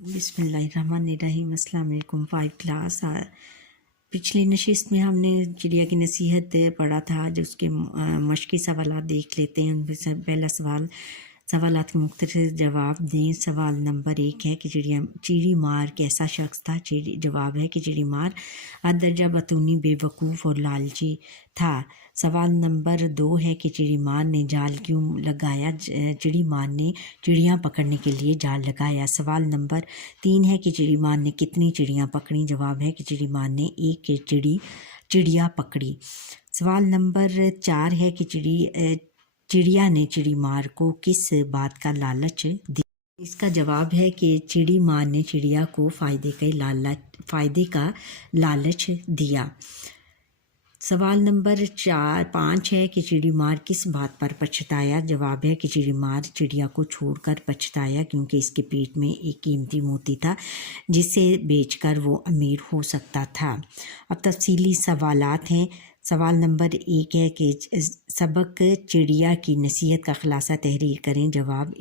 बिस्मिल्लाहिर्रहमानिर्रहीम। अस्सलाम वालेकुम। 5 क्लास पिछली नशिस्त में हमने चिड़िया की नसीहत पढ़ा था, जो उसके मश्की सवाल देख लेते हैं। उनमें से पहला सवालात के मुख्तलिफ जवाब दें। सवाल नंबर 1 है कि चिड़ी मार कैसा शख्स था। जवाब है कि चिड़ी मार अदरजा बतूनी, बेवकूफ़ और लालची था। सवाल नंबर 2 है कि चिड़ी मार ने जाल क्यों लगाया। चिड़ी मार ने चिड़ियाँ पकड़ने के लिए जाल लगाया। सवाल नंबर 3 है कि चिड़ी मार ने कितनी चिड़ियाँ पकड़ी। जवाब है कि चिड़ी मार ने एक चिड़िया पकड़ी। सवाल नंबर 4 है कि चिड़िया ने चिड़ी मार को किस बात का लालच दिया। इसका जवाब है कि चिड़ी मार ने चिड़िया को फ़ायदे का लालच दिया। सवाल नंबर 5 है कि चिड़ी मार किस बात पर पछताया। जवाब है कि चिड़ी मार चिड़िया को छोड़कर पछताया, क्योंकि इसके पेट में एक कीमती मोती था जिसे बेचकर वो अमीर हो सकता था। अब तफसीली सवालात हैं। सवाल नंबर 1 है कि सबक चिड़िया की नसीहत का खुलासा तहरीर करें। जवाब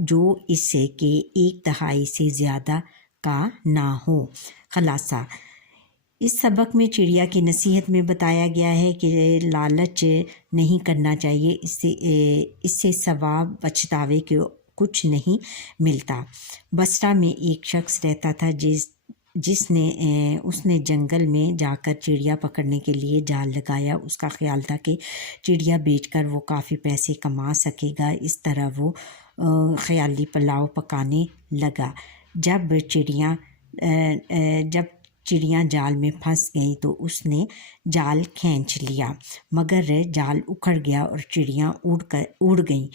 जो इससे कि 1/3 से ज़्यादा का ना हो। खुलासा: इस सबक में चिड़िया की नसीहत में बताया गया है कि लालच नहीं करना चाहिए, इससे सवाब पछतावे के कुछ नहीं मिलता। बसरा में एक शख्स रहता था उसने जंगल में जाकर चिड़िया पकड़ने के लिए जाल लगाया। उसका ख्याल था कि चिड़िया बेचकर वो काफ़ी पैसे कमा सकेगा। इस तरह वो ख्याली पुलाव पकाने लगा। जब चिड़ियाँ जाल में फंस गईं तो उसने जाल खींच लिया, मगर जाल उखड़ गया और चिड़ियाँ उड़ गईं।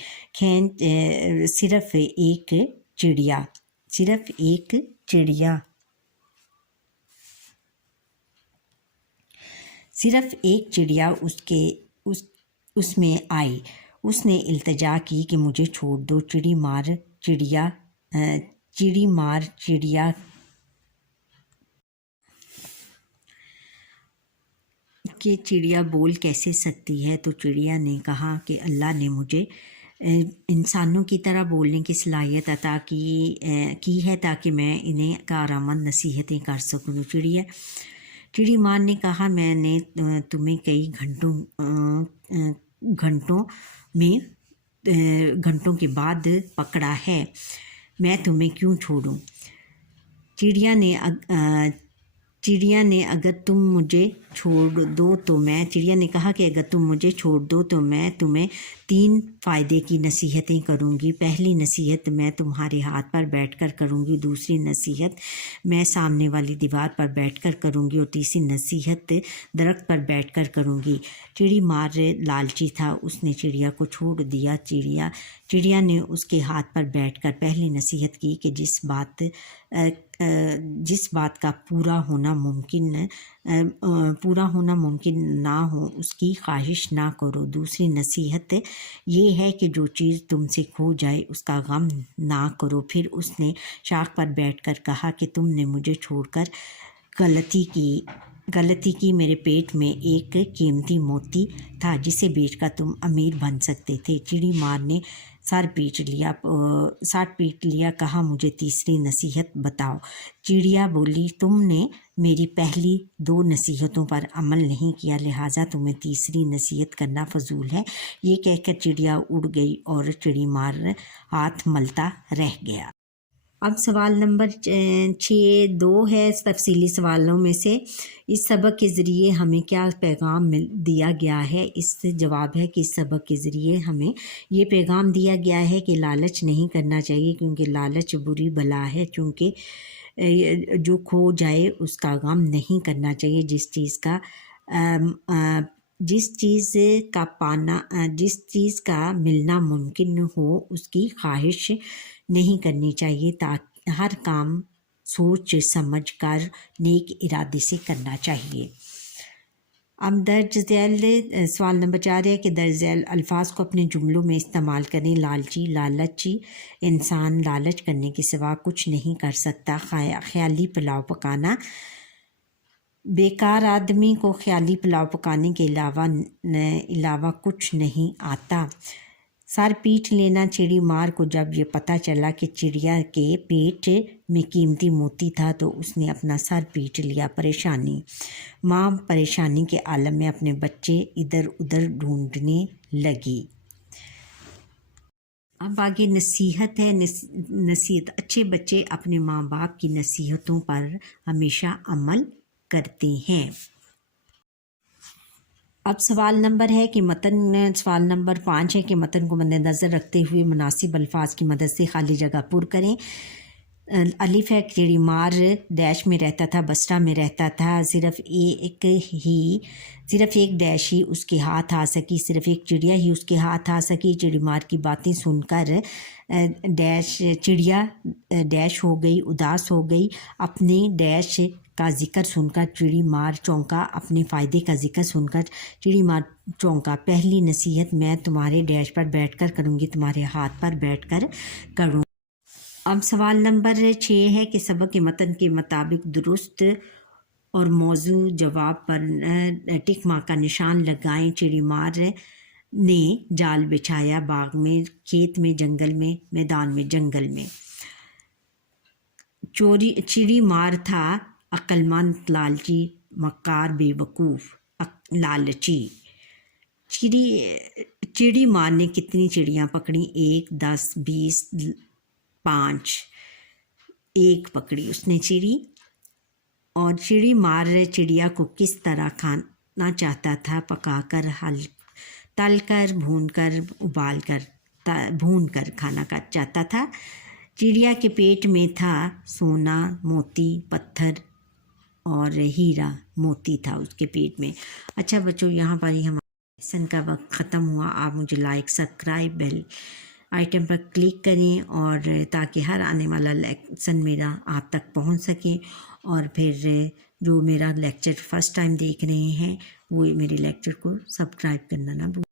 सिर्फ एक चिड़िया उसमें आई। उसने इल्तिजा की कि मुझे छोड़ दो। चिड़ी मार चिड़िया कि चिड़िया बोल कैसे सकती है। तो चिड़िया ने कहा कि अल्लाह ने मुझे इंसानों की तरह बोलने की सलाहियत अता की है ताकि मैं इन्हें कारआमद नसीहतें कर सकूँ। चिड़ी मार ने कहा, मैंने तुम्हें कई घंटों के बाद पकड़ा है, मैं तुम्हें क्यों छोड़ूं। चिड़िया ने अगर तुम मुझे छोड़ दो तो मैं तुम्हें 3 फ़ायदे की नसीहतें करूँगी। पहली नसीहत मैं तुम्हारे हाथ पर बैठकर करूँगी, दूसरी नसीहत मैं सामने वाली दीवार पर बैठकर करूँगी और तीसरी नसीहत दरख्त पर बैठकर करूँगी। चिड़ी मार लालची था, उसने चिड़िया को छोड़ दिया। चिड़िया ने उसके हाथ पर बैठकर पहली नसीहत की कि जिस बात का पूरा होना मुमकिन ना हो उसकी ख्वाहिश ना करो। दूसरी नसीहत ये है कि जो चीज़ तुमसे खो जाए उसका गम ना करो। फिर उसने शाख पर बैठकर कहा कि तुमने मुझे छोड़कर गलती की। मेरे पेट में एक कीमती मोती था जिसे बेचकर तुम अमीर बन सकते थे। चिड़ी मार ने सर पीट लिया, कहा मुझे तीसरी नसीहत बताओ। चिड़िया बोली, तुमने मेरी पहली 2 नसीहतों पर अमल नहीं किया, लिहाजा तुम्हें तीसरी नसीहत करना फजूल है। ये कहकर चिड़िया उड़ गई और चिड़ी मार हाथ मलता रह गया। अब सवाल नंबर 6 है तफसीली सवालों में से। इस सबक के ज़रिए हमें क्या पैगाम दिया गया है। इस जवाब है कि इस सबक के ज़रिए हमें ये पैगाम दिया गया है कि लालच नहीं करना चाहिए, क्योंकि लालच बुरी बला है। चूँकि जो खो जाए उसका गम नहीं करना चाहिए। जिस चीज़ का मिलना मुमकिन हो उसकी ख्वाहिश नहीं करनी चाहिए। ताकि हर काम सोच समझ कर नेक इरादे से करना चाहिए। अब दर्ज झैल सवाल नंबर 4 है कि दर्ज झैल अल्फाज को अपने जुमलों में इस्तेमाल करें। लालची इंसान लालच करने के सिवा कुछ नहीं कर सकता। ख्याली पुलाव पकाना, बेकार आदमी को ख्याली पुलाव पकाने के अलावा कुछ नहीं आता। सर पीट लेना। चिड़ी मार को जब ये पता चला कि चिड़िया के पेट में कीमती मोती था तो उसने अपना सर पीट लिया। परेशानी। माँ परेशानी के आलम में अपने बच्चे इधर उधर ढूंढने लगी। अब आगे नसीहत है। नसीहत। अच्छे बच्चे अपने माँ बाप की नसीहतों पर हमेशा अमल करते हैं। अब सवाल नंबर 5 है कि मतन को मद्देनज़र रखते हुए मुनासिब अल्फाज की मदद से खाली जगह पुर करें। अलिफ है चिड़ी मार डैश में रहता था, बसरा में रहता था। सिर्फ एक डैश ही उसके हाथ आ सकी, सिर्फ एक चिड़िया ही उसके हाथ आ सकी। चिड़ी मार की बातें सुनकर चिड़िया डैश हो गई, उदास हो गई। अपने डैश का जिक्र सुनकर चिड़ी मार चौंका। अपने फ़ायदे का जिक्र सुनकर चिड़ी मार चौंका। पहली नसीहत मैं तुम्हारे डैश पर बैठकर करूँगी, तुम्हारे हाथ पर बैठकर करूँ। अब सवाल नंबर 6 है कि सबक के मतन के मुताबिक दुरुस्त और मौजू जवाब पर टिक मार्क का निशान लगाएं। चिड़ी मार ने जाल बिछाया बाग में, खेत में, जंगल में, मैदान में, जंगल में। चिड़ी मार था अक्लमंद, लालची, मक्कार, बेवकूफ़, लालची। चिड़ी मार ने कितनी चिड़ियाँ पकड़ी? 1, 10, 20, 5। 1 पकड़ी उसने चिड़ी। और चिड़ी मार चिड़िया को किस तरह खाना चाहता था? पकाकर, तल कर, भून कर, उबाल कर, भून कर खाना का चाहता था। चिड़िया के पेट में था सोना, मोती, पत्थर और हीरा मोती था उसके पेट में। अच्छा बच्चों, यहाँ पर ही हमारा लेसन का वक्त ख़त्म हुआ। आप मुझे लाइक, सब्सक्राइब, बेल आइटम पर क्लिक करें और ताकि हर आने वाला लेसन मेरा आप तक पहुंच सके। और फिर जो मेरा लेक्चर फर्स्ट टाइम देख रहे हैं वो मेरे लेक्चर को सब्सक्राइब करना ना भूलें।